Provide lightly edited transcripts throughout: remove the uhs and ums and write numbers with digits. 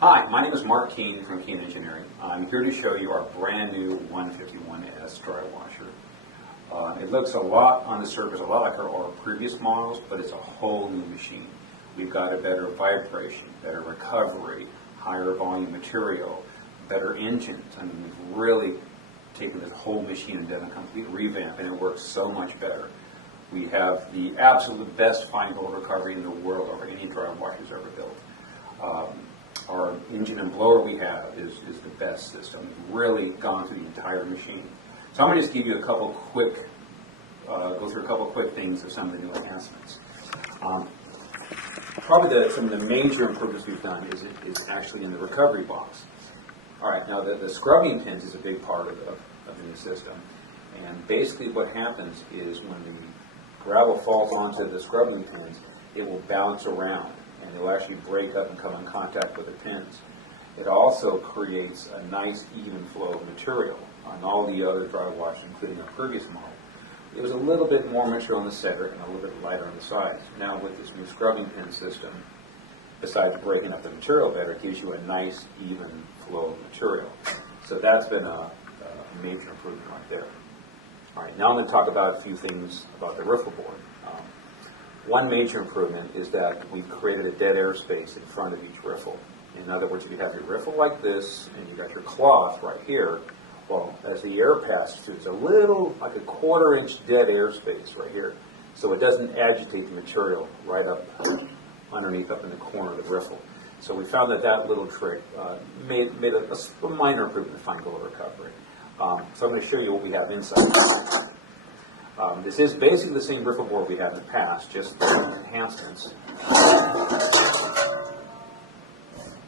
Hi, my name is Mark Keene from Keene Engineering. I'm here to show you our brand new 151S dry washer. It looks a lot on the surface, a lot like our previous models, but it's a whole new machine. We've got a better vibration, better recovery, higher volume material, better engines. I mean, we've really taken this whole machine and done a complete revamp, and it works so much better. We have the absolute best fine gold recovery in the world over any dry washers ever built. Our engine and blower we have is the best system. We've really gone through the entire machine. So I'm going to just give you a couple quick, go through a couple quick things of some of the new enhancements. Probably some of the major improvements we've done is actually in the recovery box. All right, now the scrubbing pins is a big part of the new system. And basically what happens is when the gravel falls onto the scrubbing pins, it will bounce around, and it will actually break up and come in contact with the pins. It also creates a nice even flow of material. On all the other dry washers, including our previous model, it was a little bit more mature on the center and a little bit lighter on the sides. Now with this new scrubbing pin system, besides breaking up the material better, it gives you a nice even flow of material. So that's been a major improvement right there. All right, now I'm going to talk about a few things about the riffle board. One major improvement is that we've created a dead air space in front of each riffle. In other words, if you have your riffle like this and you got your cloth right here, well, as the air passes through, it's a little, like a 1/4-inch dead air space right here. So it doesn't agitate the material right up underneath, up in the corner of the riffle. So we found that little trick made a minor improvement in fine gold recovery. So I'm going to show you what we have inside. This is basically the same riffle board we had in the past, just enhancements.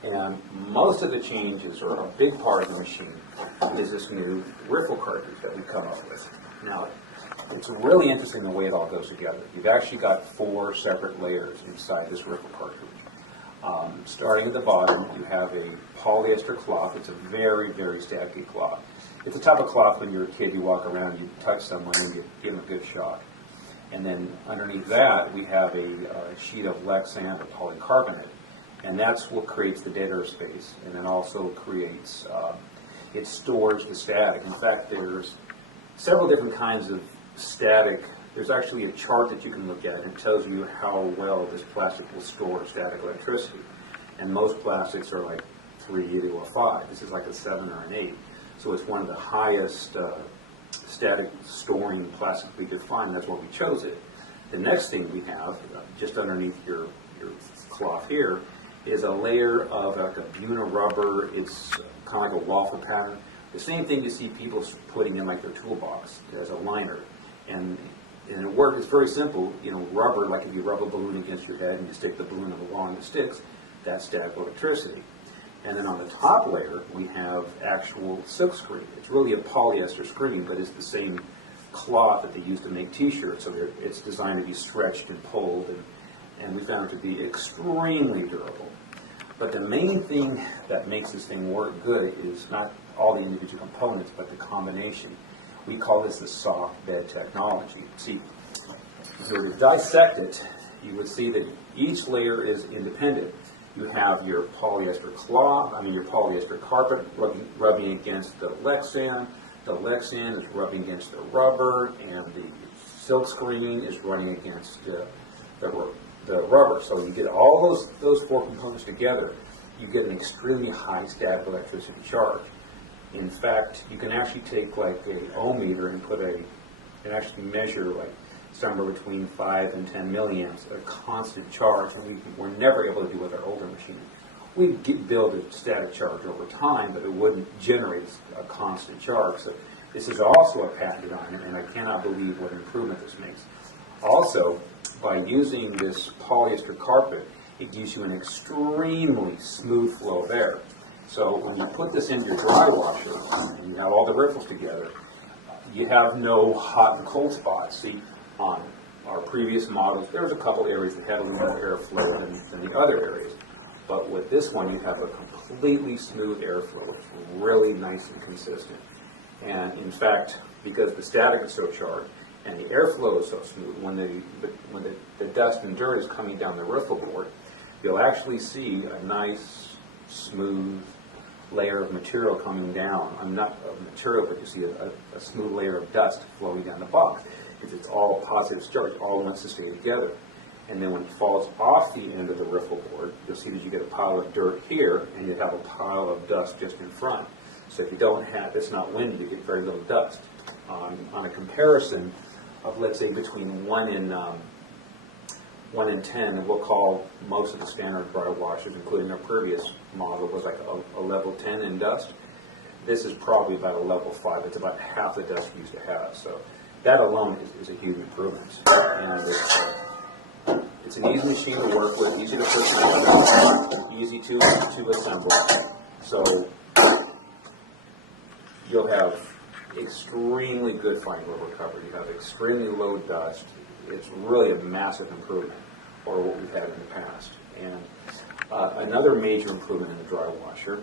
And most of the changes, or a big part of the machine, is this new riffle cartridge that we've come up with. Now, it's really interesting the way it all goes together. You've actually got 4 separate layers inside this riffle cartridge. Starting at the bottom, you have a polyester cloth. It's a very, very staticky cloth. It's the type of cloth when you're a kid, you walk around, you touch someone, and you give them a good shock. And then underneath that, we have a sheet of Lexan or polycarbonate. And that's what creates the dead air space. And then also creates, it stores the static. In fact, there's several different kinds of static. There's actually a chart that you can look at, and it tells you how well this plastic will store static electricity. And most plastics are like 3 to a 5. This is like a 7 or an 8. So it's one of the highest static storing plastic we could find. That's why we chose it. The next thing we have, just underneath your cloth here, is a layer of like a Buna rubber. It's kind of like a waffle pattern. The same thing you see people putting in like their toolbox as a liner. And it works. It's very simple. You know, rubber, like if you rub a balloon against your head and you stick the balloon along the sticks, that's static electricity. And then on the top layer, we have actual silk screen. It's really a polyester screen, but it's the same cloth that they use to make T-shirts. So it's designed to be stretched and pulled, and we found it to be extremely durable. But the main thing that makes this thing work good is not all the individual components, but the combination. We call this the soft bed technology. See, if you were to dissect it, you would see that each layer is independent. You have your polyester cloth, your polyester carpet rubbing against the Lexan. The Lexan is rubbing against the rubber, and the silk screen is running against the rubber. So you get all those 4 components together, you get an extremely high static electricity charge. In fact, you can actually take like a ohm meter and and actually measure like somewhere between 5 and 10 milliamps at a constant charge, and we were never able to do with our older machine. We'd build a static charge over time, but it wouldn't generate a constant charge. So this is also a patented iron, and I cannot believe what improvement this makes. Also, by using this polyester carpet, it gives you an extremely smooth flow of air. So when you put this into your dry washer and you have all the riffles together, you have no hot and cold spots. See, on our previous models, there was a couple areas that had a little more airflow than the other areas. But with this one, you have a completely smooth airflow. It's really nice and consistent. And in fact, because the static is so charged and the airflow is so smooth, when the dust and dirt is coming down the riffle board, you'll actually see a nice smooth layer of material coming down. I'm not of material, but you see a smooth layer of dust flowing down the box. It's all positive charge, all wants to stay together. And then when it falls off the end of the riffle board, you'll see that you get a pile of dirt here, and you have a pile of dust just in front. So if you don't have, it's not windy, you get very little dust. On a comparison of, let's say, between 1 and 10, and we'll call most of the standard dry washers, including our previous model, was like a level 10 in dust. This is probably about a level 5. It's about half the dust you used to have. So that alone is a huge improvement. And it's an easy machine to work with, easy to put together, easy to assemble. So you'll have extremely good fine wheel recovery. You have extremely low dust. It's really a massive improvement over what we've had in the past. And another major improvement in the dry washer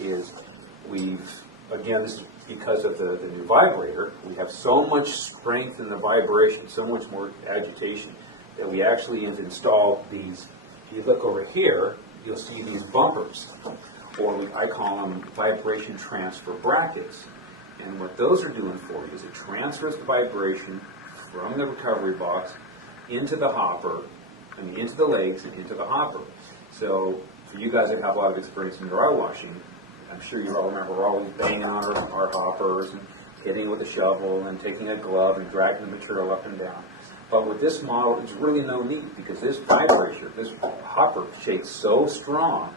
is again, this is because of the new vibrator, we have so much strength in the vibration, so much more agitation, that we actually have installed these. If you look over here, you'll see these bumpers, or I call them vibration transfer brackets. And what those are doing for you is it transfers the vibration from the recovery box into the hopper, into the legs and into the hopper. So for you guys that have a lot of experience in dry washing, I'm sure you all remember we're always banging on our hoppers and hitting it with a shovel and taking a glove and dragging the material up and down. But with this model, it's really no need, because this vibration, this hopper shakes so strong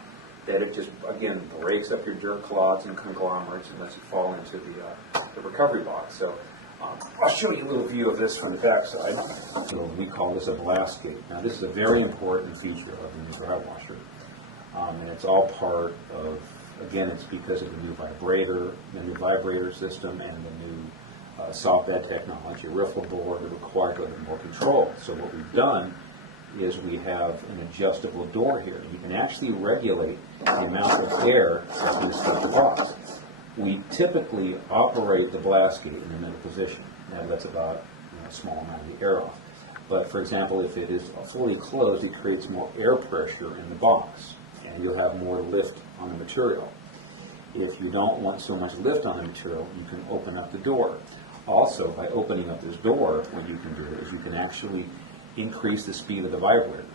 that it just, again, breaks up your dirt clods and conglomerates and lets it fall into the recovery box. So I'll show you a little view of this from the back side. So we call this a blast gate. Now this is a very important feature of the new dry washer. And it's all part of, again, it's because of the new vibrator system and the new soft bed technology, riffle board, that require a little more control. So what we've done is we have an adjustable door here. You can actually regulate the amount of air that's going to start the box. We typically operate the blast gate in the middle position. That lets about a small amount of the air off. But for example, if it is fully closed, it creates more air pressure in the box, and you'll have more lift on the material. If you don't want so much lift on the material, you can open up the door. Also, by opening up this door, what you can do is you can actually increase the speed of the vibrator.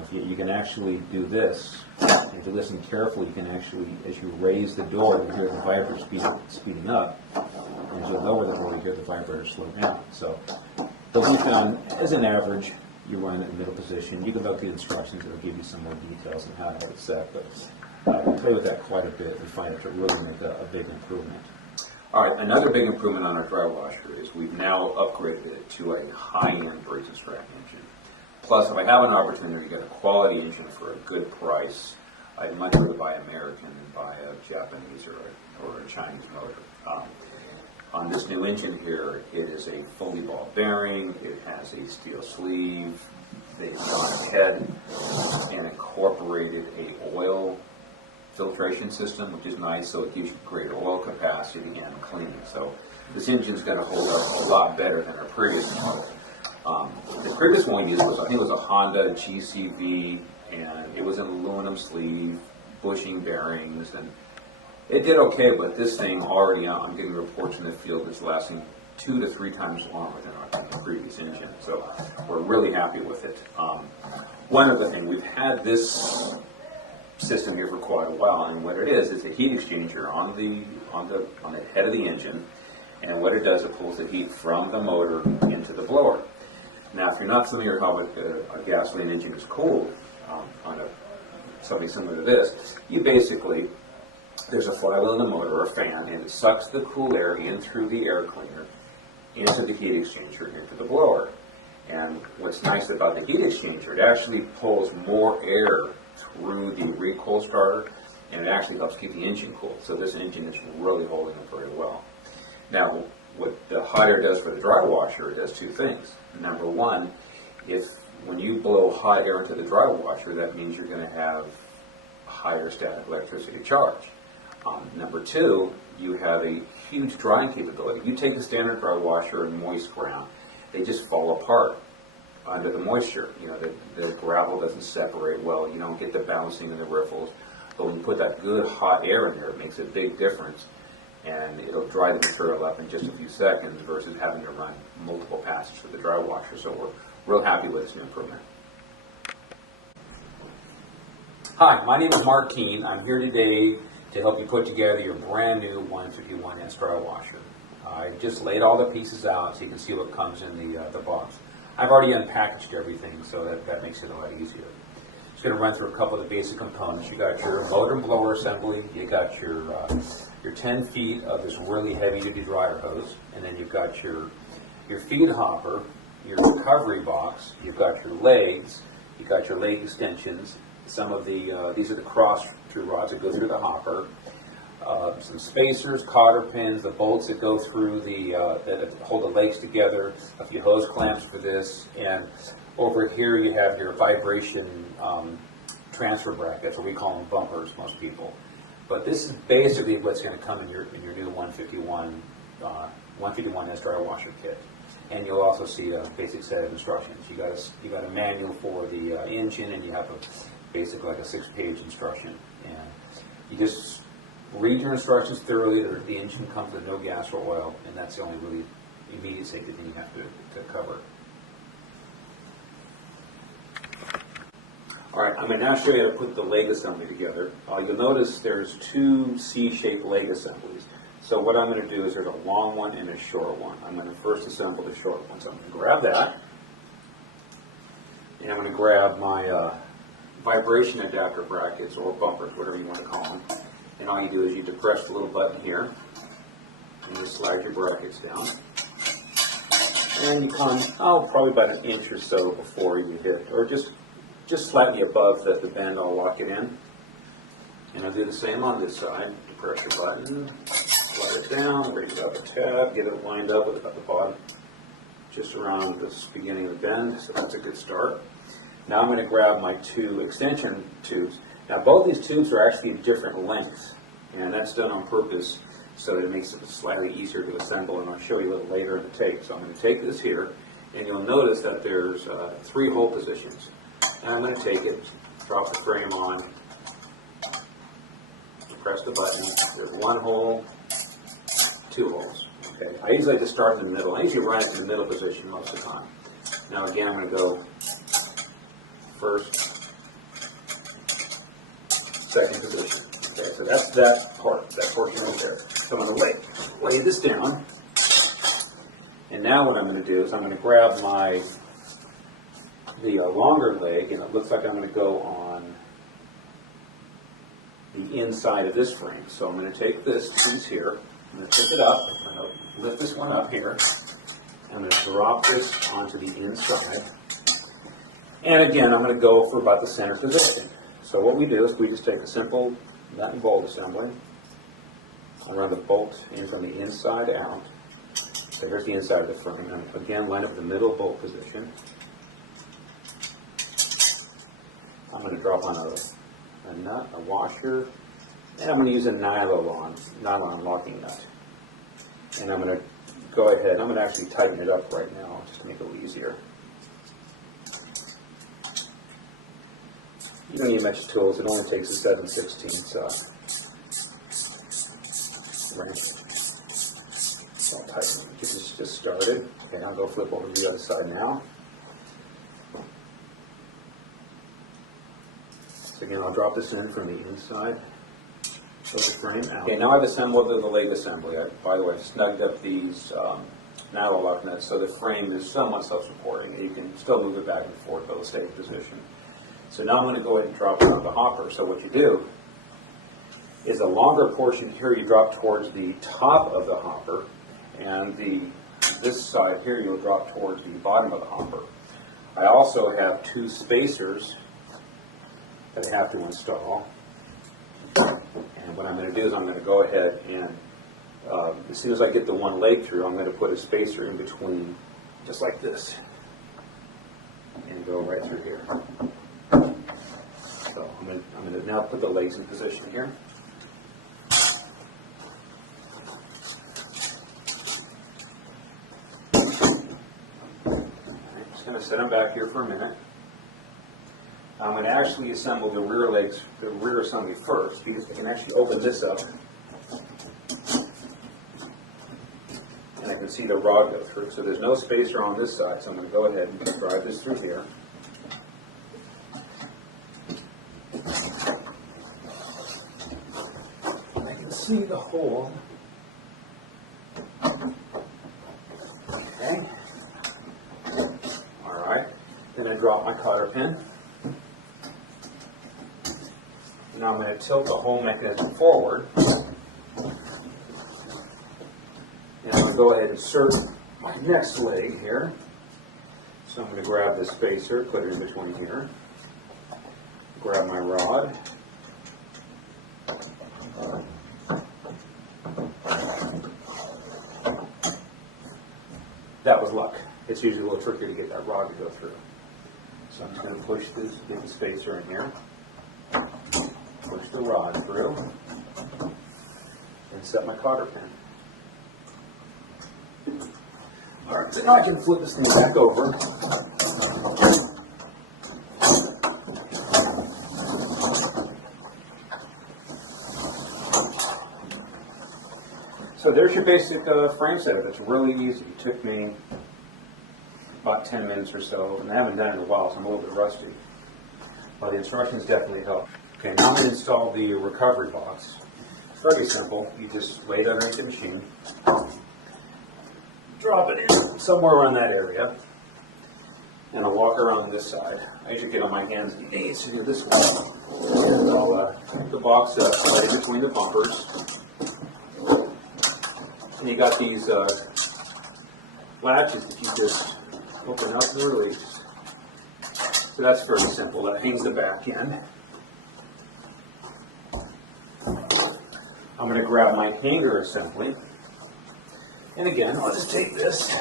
If you can actually do this. If you listen carefully, you can actually, as you raise the door, you hear the vibrator speeding up. And as you lower the door, you hear the vibrator slow down. So, what we found, as an average, you run it in the middle position. You can look at the instructions; it'll give you some more details on how to have it set. But we play with that quite a bit and find it to really make a big improvement. All right, another big improvement on our dry washer is we've now upgraded it to a high-end braze and strap engine. Plus, if I have an opportunity to get a quality engine for a good price, I'd much rather buy American than buy a Japanese or a Chinese motor. On this new engine here, it is a fully ball bearing, it has a steel sleeve, they've gone ahead and incorporated a oil filtration system, which is nice, so it gives you greater oil capacity and cleaning. So this engine's going to hold up a lot better than our previous model. The previous one we used was, I think it was a Honda GCV, and it was an aluminum sleeve, bushing bearings, and it did okay, but this thing already, I'm getting reports in the field, it's lasting 2 to 3 times longer than our previous engine. So we're really happy with it. One other thing, we've had this system here for quite a while, and what it is a heat exchanger on the head of the engine, and what it does, it pulls the heat from the motor into the blower. Now, if you're not familiar how a gasoline engine is cooled on something similar to this, you basically, there's a flywheel in the motor, or a fan, and it sucks the cool air in through the air cleaner into the heat exchanger, into the blower. And what's nice about the heat exchanger, it actually pulls more air through the recoil starter, and it actually helps keep the engine cool. So this engine is really holding up very well. Now, what the hot air does for the dry washer, it does 2 things. Number one, when you blow hot air into the dry washer, that means you're going to have higher static electricity charge. Number 2, you have a huge drying capability. You take a standard dry washer in moist ground, they just fall apart under the moisture. The gravel doesn't separate well. You don't get the bouncing in the riffles. But when you put that good hot air in there, it makes a big difference, and it'll dry the material up in just a few seconds versus having to run multiple passes for the dry washer. So we're real happy with this new improvement. Hi, my name is Mark Keene. I'm here today to help you put together your brand new 151S dry washer. I just laid all the pieces out so you can see what comes in the box. I've already unpackaged everything, so that makes it a lot easier. Just going to run through a couple of the basic components. You got your motor and blower assembly, you got your 10 feet of this really heavy-duty dryer hose, and then you've got your feed hopper, your recovery box, you've got your legs, you've got your leg extensions. Some of the these are the cross-through rods that go through the hopper. Some spacers, cotter pins, the bolts that go through that hold the legs together, a few hose clamps for this, and over here you have your vibration transfer brackets, or we call them bumpers, most people. But this is basically what's going to come in your new 151S dry washer kit. And you'll also see a basic set of instructions. You got a manual for the engine, and you have basically like a 6-page instruction. And you just read your instructions thoroughly. The engine comes with no gas or oil, and that's the only really immediate safety thing you have to cover. All right, I'm going to now show you how to put the leg assembly together. You'll notice there's 2 C-shaped leg assemblies. So what I'm going to do is there's a long one and a short one. I'm going to first assemble the short one. So I'm going to grab that, and I'm going to grab my vibration adapter brackets, or bumpers, whatever you want to call them. And all you do is you depress the little button here, and you slide your brackets down. And you come, probably about an inch or so before you hit, or just slightly above the bend, I'll lock it in. And I'll do the same on this side. Depress your button, slide it down, raise it up a tab, get it lined up at the bottom, just around this beginning of the bend, so that's a good start. Now I'm going to grab my 2 extension tubes. Now both these tubes are actually different lengths, and that's done on purpose so that it makes it slightly easier to assemble, and I'll show you a little later in the tape. So I'm going to take this here, and you'll notice that there's 3 hole positions. And I'm going to take it, drop the frame on, press the button. There's 1 hole, 2 holes. Okay. I usually just start in the middle. I usually run it in the middle position most of the time. Now again, I'm going to go first, second position. Okay, so that's that portion right there. So I'm going to lay this down. And now what I'm going to do is I'm going to grab the longer leg, and it looks like I'm going to go on the inside of this frame. So I'm going to take this piece here, I'm going to pick it up, I'm going to lift this one up here, I'm going to drop this onto the inside, and again I'm going to go for about the center position. So what we do is we just take a simple nut and bolt assembly, I run the bolt in from the inside out, so here's the inside of the frame, and again line up the middle bolt position. I'm going to drop on a nut, a washer, and I'm going to use a nylon locking nut. And I'm going to go ahead, I'm going to actually tighten it up right now just to make it a little easier. You don't need much tools, it only takes a 7/16 wrench. So I'll tighten it. This is just started. Okay, I'll go flip over to the other side now. Again, I'll drop this in from the inside of the frame out. Okay, now I've assembled the leg assembly. By the way, I've snugged up these nylon lock nuts so the frame is somewhat self-supporting. You can still move it back and forth, but it'll stay in position. So now I'm going to go ahead and drop it on the hopper. So what you do is a longer portion here you drop towards the top of the hopper, and this side here you'll drop towards the bottom of the hopper. I also have 2 spacers that I have to install. And what I'm going to do is I'm going to go ahead and as soon as I get the 1 leg through, I'm going to put a spacer in between, just like this, and go right through here. So I'm going to now put the legs in position here. I'm just going to set them back here for a minute. I'm going to actually assemble the rear legs, the rear assembly first, because I can actually open this up and I can see the rod go through. So there's no spacer on this side, so I'm going to go ahead and drive this through here. I can see the hole. Okay. All right. Then I drop my cotter pin. Now I'm going to tilt the whole mechanism forward. And I'm going to go ahead and insert my next leg here. So I'm going to grab this spacer, put it in between here. Grab my rod. That was luck. It's usually a little trickier to get that rod to go through. So I'm just going to push this big spacer in here. Push the rod through. And set my cotter pin. Alright, so now I can flip this thing back over. So there's your basic frame setup. It's really easy. It took me about 10 minutes or so, and I haven't done it in a while, so I'm a little bit rusty. But the instructions definitely help. Okay, now I'm going to install the recovery box. It's very simple. You just lay it underneath the machine, drop it in somewhere around that area, and I'll walk around this side. I usually get on my hands and knees to do this one. And I'll pick the box up right in between the bumpers. And you got these latches that you just open up and release. So that's very simple. That hangs the back end. I'm going to grab my hanger assembly. And again, I'll just take this.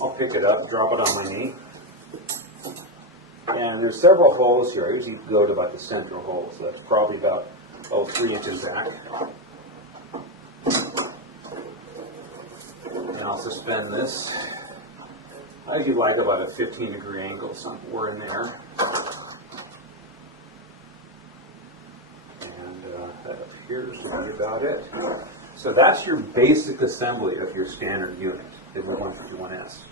I'll pick it up, drop it on my knee. And there's several holes here. I usually go to about the central hole. So that's probably about 3 inches back. And I'll suspend this. I usually like about a 15-degree angle somewhere in there. And that appears to be about it. So that's your basic assembly of your standard unit, is the 151S.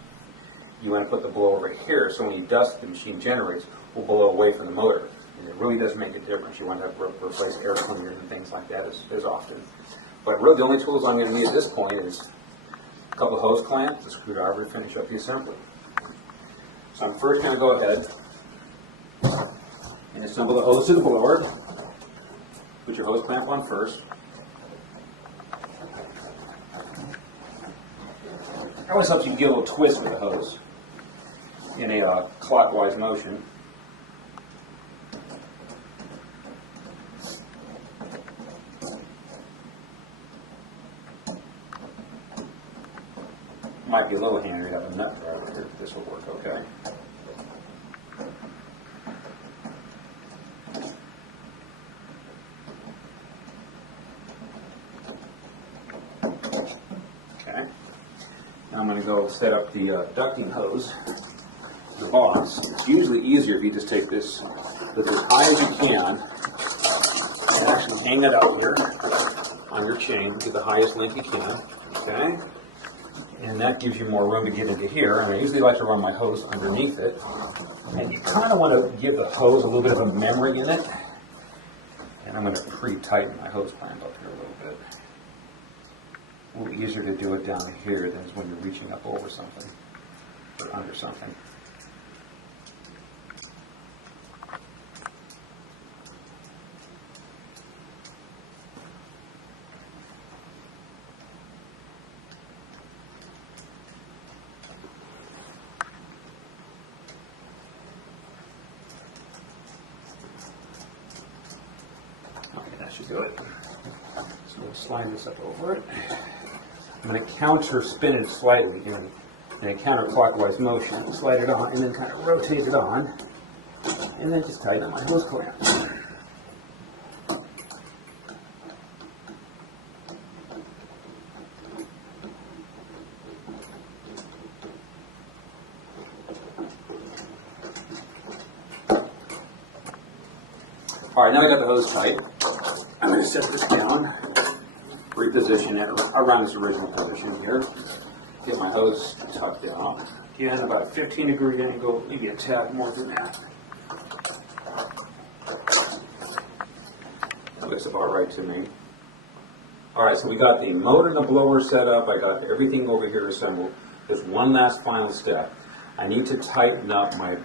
You want to put the blower over here, so when you dust the machine generates, will blow away from the motor. And it really does make a difference. You want to replace air cleaners and things like that as often. But really the only tools I'm going to need at this point is a couple of hose clamps, a screwdriver to finish up the assembly. So I'm first going to go ahead and assemble the hose to the blower. Put your hose clamp on first. It always helps you get a little twist with the hose in a clockwise motion. Might be a little handy to have a nut driver here, but this will work okay. Okay. Now I'm going to go set up the ducting hose, the box. It's usually easier if you just take this as high as you can and actually hang it out here on your chain to the highest length you can. Okay. And that gives you more room to get into here. And I usually like to run my hose underneath it. And you kind of want to give the hose a little bit of a memory in it. And I'm going to pre-tighten my hose clamp up here a little bit. A little easier to do it down here than when you're reaching up over something or under something. Should do it. So we'll slide this up over it. I'm going to counter spin it slightly here in a counterclockwise motion. Slide it on and then kind of rotate it on. And then just tighten up my hose clamp. All right, now I got the hose tight. I'm going to set this down, reposition it around its original position here. Get my hose tucked down. Again, about a 15-degree angle, maybe a tad more than that. That looks about right to me. All right, so we got the motor and the blower set up. I got everything over here assembled. There's one last final step. I need to tighten up my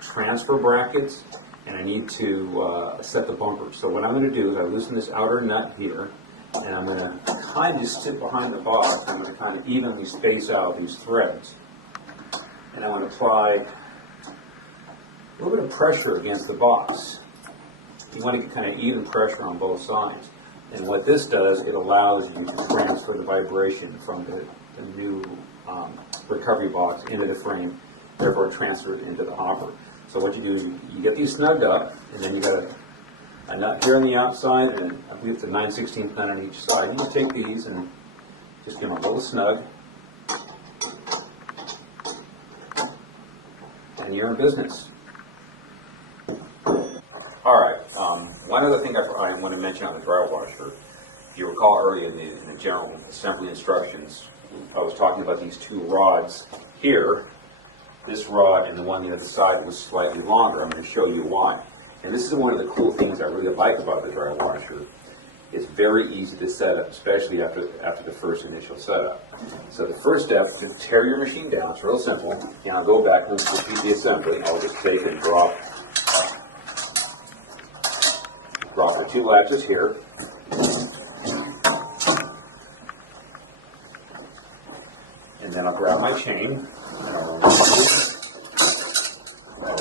transfer brackets, and I need to set the bumper. So what I'm going to do is I loosen this outer nut here, and I'm going to kind of just sit behind the box. I'm going to kind of evenly space out these threads. And I'm going to apply a little bit of pressure against the box. You want to get kind of even pressure on both sides. And what this does, it allows you to transfer the vibration from the new recovery box into the frame, therefore transfer it into the hopper. So what you do is you get these snugged up, and then you got a nut here on the outside, and I believe it's a 9/16 nut on each side. You just take these and just give them a little snug, and you're in business. All right, one other thing I want to mention on the dry washer. If you recall earlier in the general assembly instructions, I was talking about these two rods here. This rod and the one on the other side was slightly longer. I'm going to show you why. And this is one of the cool things I really like about the dry washer. It's very easy to set up, especially after the first initial setup. So the first step is to tear your machine down. It's real simple. And I'll go back and repeat the assembly. I'll just take and drop the two latches here. And then I'll grab my chain. And I'll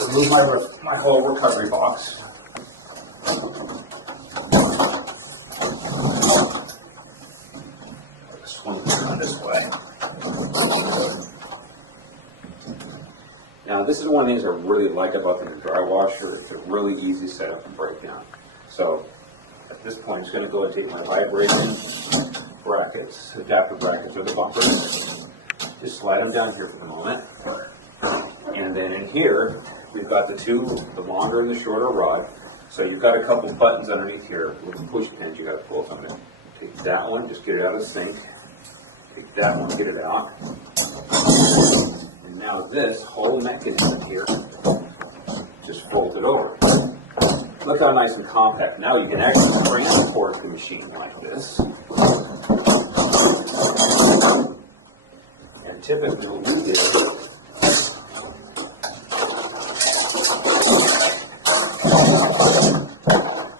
remove my whole recovery box. Swing it around this way. Now this is one of the things I really like about the dry washer. It's a really easy setup and breakdown. So at this point, I'm just going to go and take my vibration brackets, adapter brackets, or the bumpers. Just slide them down here for the moment. And then in here, we've got the longer and the shorter rod. So you've got a couple buttons underneath here with push pins you got to pull from it. Take that one, just get it out of the sink. Take that one, get it out. And now this whole mechanism here, just fold it over. Look how nice and compact. Now you can actually transport the machine like this. And typically what we do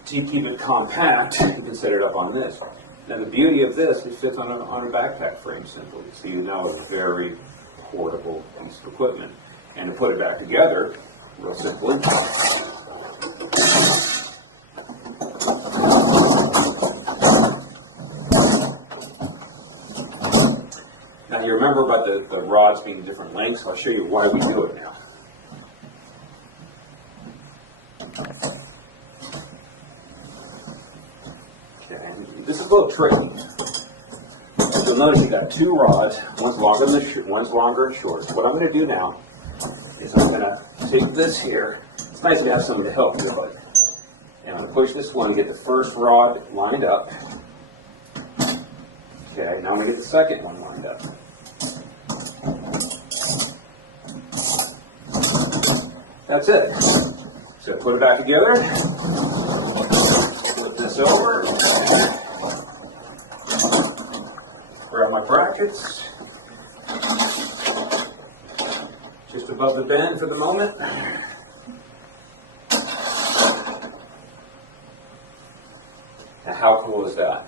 to keep it compact, you can set it up on this. Now the beauty of this, it fits on a backpack frame simply. So you know it's a very portable piece of equipment. And to put it back together, real simply, now you remember about the rods being different lengths. I'll show you why we do it now. Okay, and this is a little tricky. You'll notice you got two rods. One's longer and short. So what I'm going to do now is I'm going to take this here. It's nice to have someone to help you, but and I'm going to push this one to get the first rod lined up. Okay, now I'm going to get the second one lined up. That's it. So put it back together. Flip this over. Grab my brackets. Just above the bend for the moment. Now how cool is that?